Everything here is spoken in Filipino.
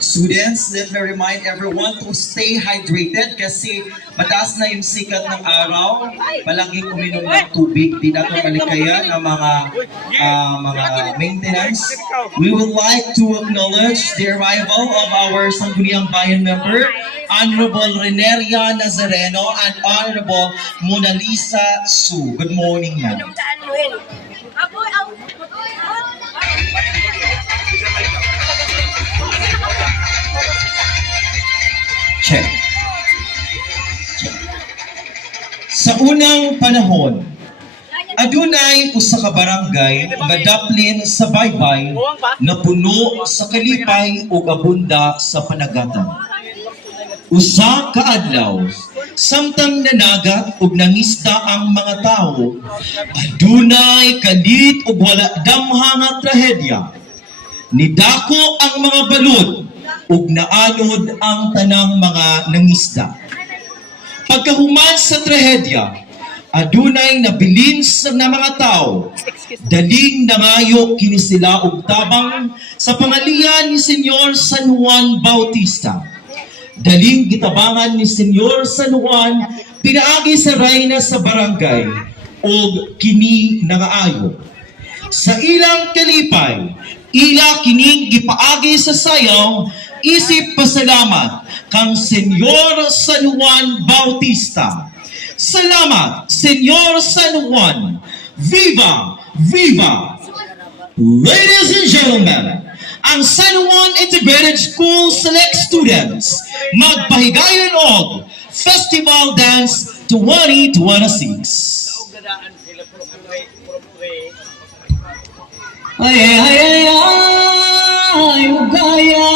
Students, let me remind everyone to stay hydrated kasi mataas na yung sikat ng araw. Palaging uminom ng tubig. Di natin malikayan ang mga maintenance. We would like to acknowledge the arrival of our Sangguniang Bayan member, Honorable Reneria Nazareno and Honorable Mona Lisa Su. Good morning, ma'am. Check. Sa unang panahon, adunay usa ka barangay nga daplin sa baybay na puno sa kalipay ug abunda sa panagatan. Usa ka adlaw, samtang nanagat ug nangisda ang mga tawo, adunay kalit ug wala damha nga trahedya. Nidako ang mga balod ug naanod ang tanang mga nangisda. Pagkahuman sa trahedya, adunay nabilin na mga tao, daling nangayo kini sila og tabang sa pangalihan ni Senyor San Juan Bautista. Daling gitabangan ni Senyor San Juan pinaagi sa reyna sa barangay og kini nangaayo. Sa ilang kalipay, ila kining gipaagi sa sayaw isip pasalamat kang Senyor San Juan Bautista. Salamat, Senyor San Juan. Viva! Viva! Ladies and gentlemen, ang San Juan Integrated School Select Students magpahigayon og Festival Dance 2026. Ay, ay, ay, ay, ugaya.